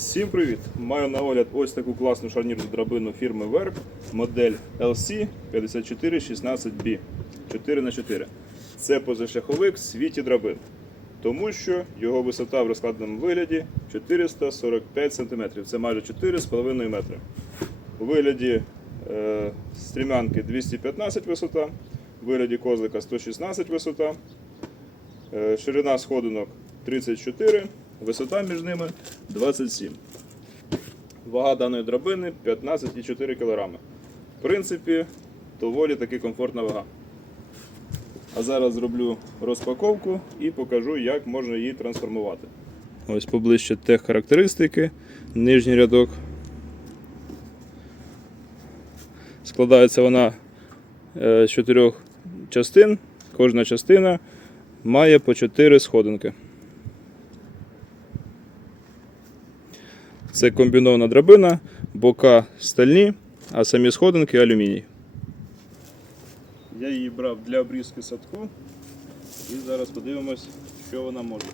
Всім привіт! Маю на огляд ось таку класну шарнірну драбину фірми Verb, модель LC 5416B 4х4. Це позашляховик в світі драбин, тому що його висота в розкладеному вигляді 445 см. Це майже 4,5 метри. У вигляді е, стрімянки 215 висота, у вигляді козлика 116 висота, е, ширина сходинок 34, висота між ними 27. Вага даної драбини 15,4 кг. В принципі, доволі таки комфортна вага. А зараз зроблю розпаковку і покажу, як можна її трансформувати. Ось поближче тех характеристики, нижній рядок. Складається вона е, з чотирьох частин. Кожна частина має по 4 сходинки. Це комбінована драбина, бока стальні, а самі сходинки алюміній. Я її брав для обрізки садку і зараз подивимось, що вона може.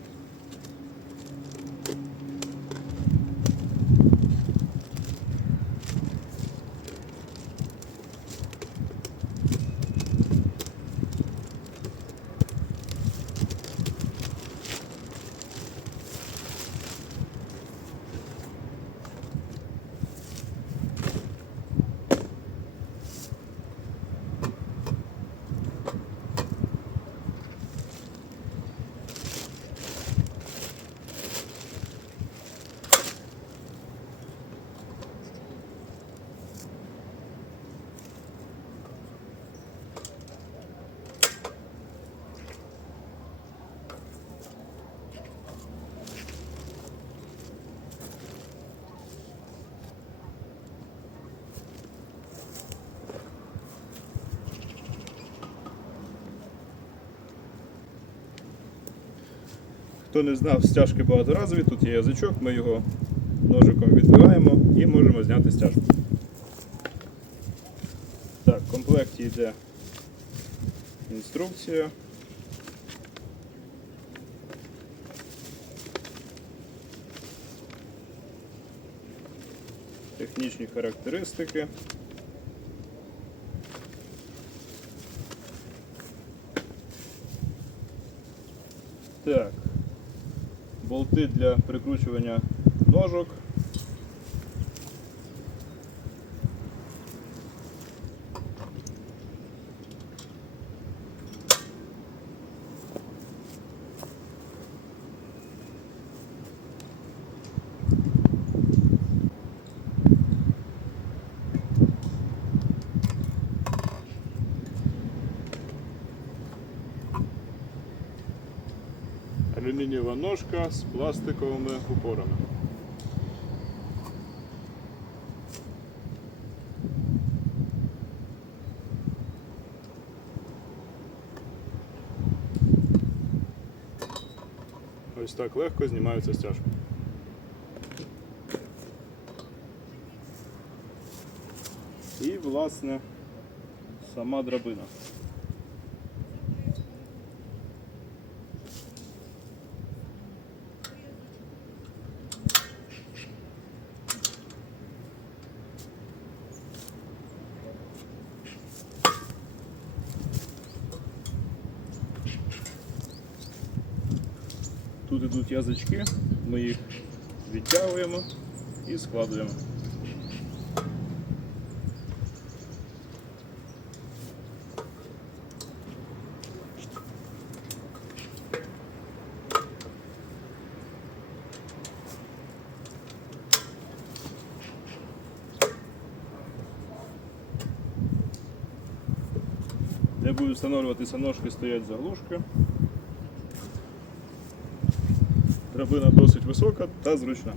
Хто не знав, стяжки багаторазові, тут є язичок, ми його ножиком відбиваємо і можемо зняти стяжку. Так, в комплекті йде інструкція. Технічні характеристики. Так, болти для прикручування ножок. Алюмінієва ножка з пластиковими упорами. Ось так легко знімаються стяжки. І, власне, сама драбина. Тут йдуть язички, ми їх відтягуємо і складуємо. Де будуть встановлюватися ножки, стоять заглушки. Драбина досить висока та зручна.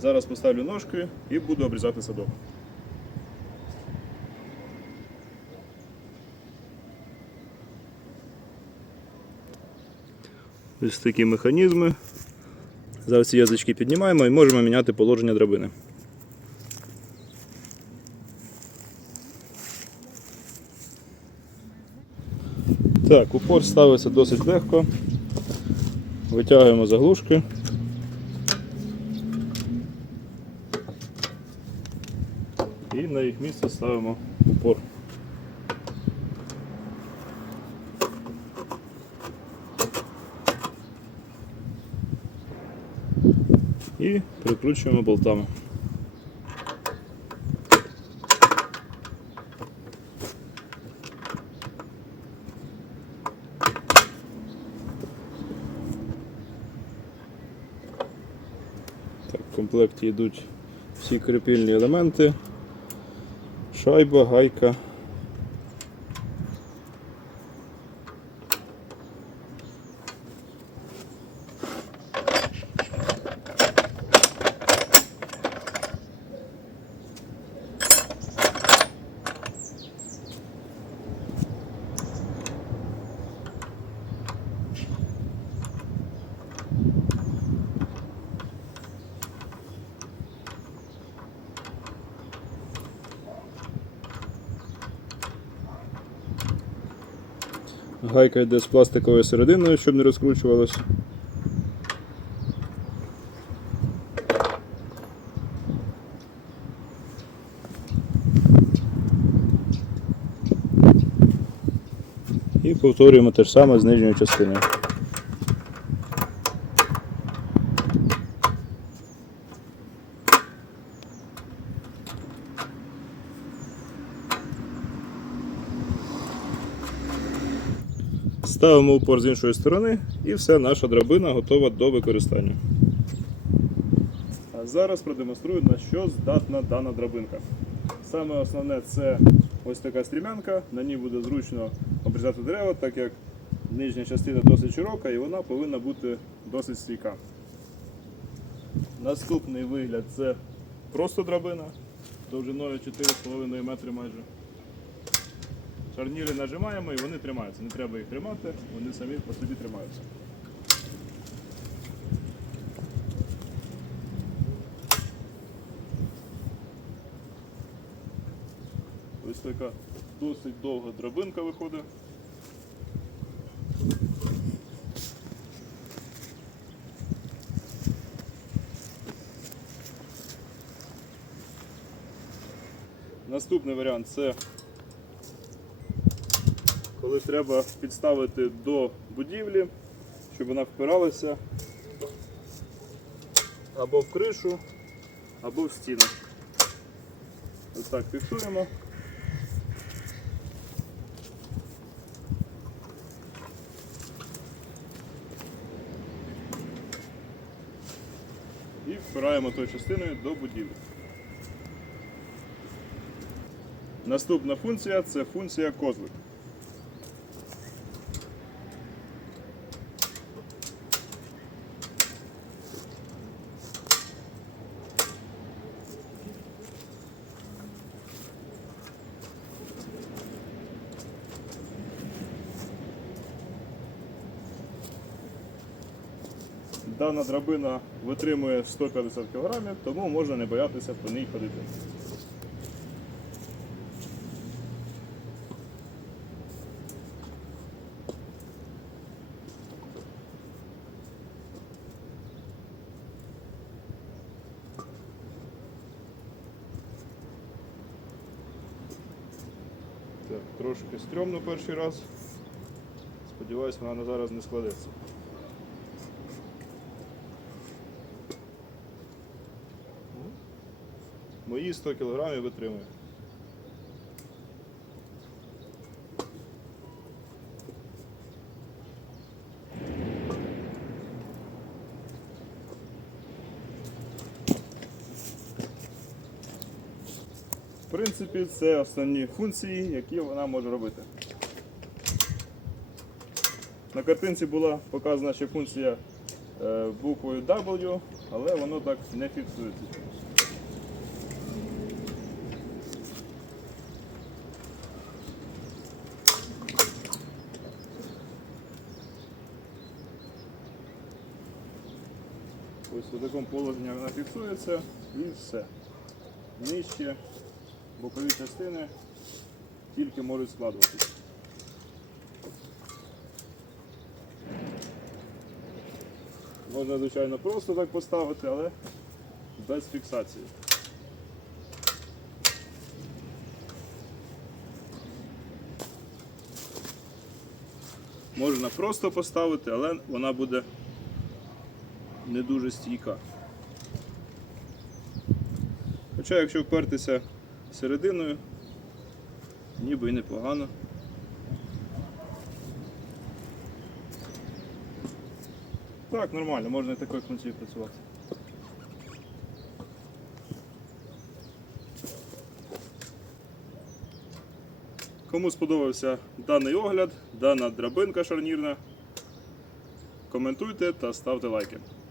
Зараз поставлю ножки і буду обрізати садок. Ось такі механізми. Зараз ці язички піднімаємо і можемо міняти положення драбини. Так, упор ставиться досить легко. Витягуємо заглушки. І на їх місце ставимо упор. І прикручуємо болтами. Комплекті йдуть всі кріпільні елементи, шайба, гайка. Гайка йде з пластиковою серединою, щоб не розкручувалось. І повторюємо те ж саме з нижньою частиною. Ставимо упор з іншої сторони і все, наша драбина готова до використання. А зараз продемонструю, на що здатна дана драбинка. Саме основне це ось така стрімянка, на ній буде зручно обрізати дерева, так як нижня частина досить широка і вона повинна бути досить стійка. Наступний вигляд це просто драбина довжиною 4,5 метри майже. Шарніри нажимаємо і вони тримаються. Не треба їх тримати, вони самі по собі тримаються. Ось така досить довга драбинка виходить. Наступний варіант це коли треба підставити до будівлі, щоб вона впиралася або в кришу, або в стіну. Ось так фіксуємо. І впираємо тою частиною до будівлі. Наступна функція це функція козлик. Дана драбина витримує 150 кг, тому можна не боятися по ній ходити. Трошки стрьомно перший раз. Сподіваюсь, вона зараз не складеться. Мої 100 кг витримує. В принципі, це основні функції, які вона може робити. На картинці була показана ще функція е, буквою W, але воно так не фіксується. Тобто У такому положенні вона фіксується і все. Нижче бокові частини тільки можуть складуватися. Можна, звичайно, просто так поставити, але без фіксації. Можна просто поставити, але вона буде не дуже стійка. Хоча, якщо впертися серединою, ніби і непогано. Так, нормально, можна і такою функцією працювати. Кому сподобався даний огляд, дана драбинка шарнірна, коментуйте та ставте лайки.